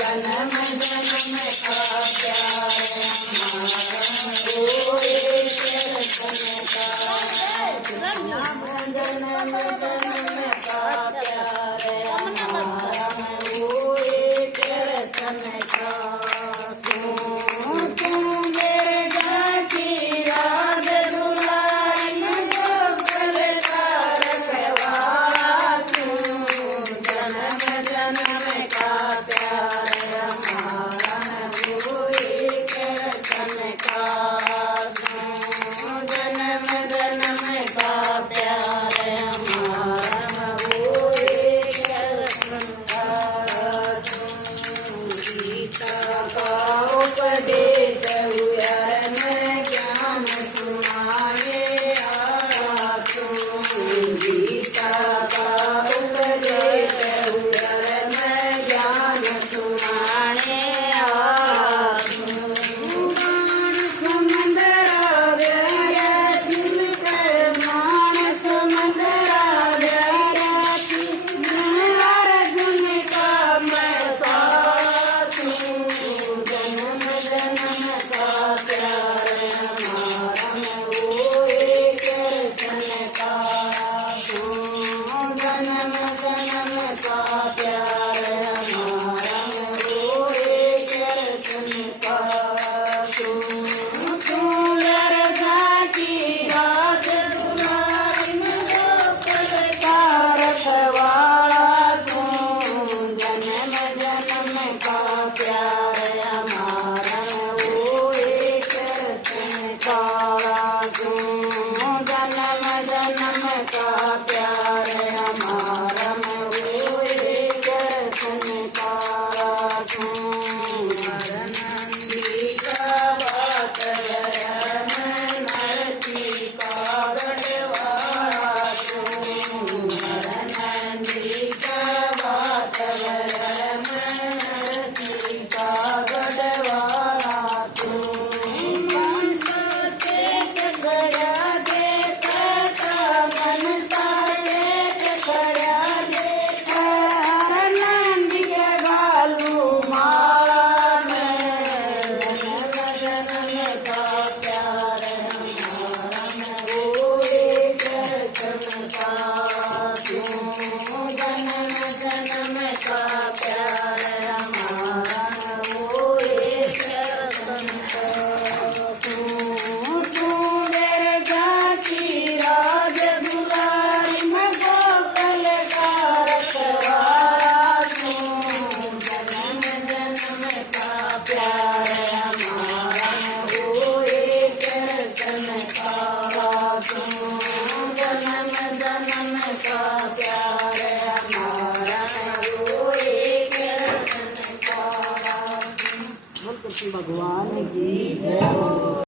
जन्म का प्यार हमारा वो एक रतन काला क्यों जन्म जन्म का प्यार हमारा वो एक रतन काला क्यों नंदी का बात नरसी का गढ़वाला क्यों नंदी का बात नरसी का गढ़वाला क्यों मनसा से गड़ा देखा था मनसा से गड़ा देखा नंदी के गालू माला जन्म का प्यार हमारा वो एक रतन काला क्यों जन्म जन्म का प्यार हमारा वो एक रतन काला क्यों तू मेरे जाती राज दुलारी मैं गोकल का रखवाला क्यों जन्म जन्म का प्यार हमारा वो एक रतन काला क्यों जन्म जन्म का प्यार हमारा वो एक रतन काला क्यों। भगवान की जय हो।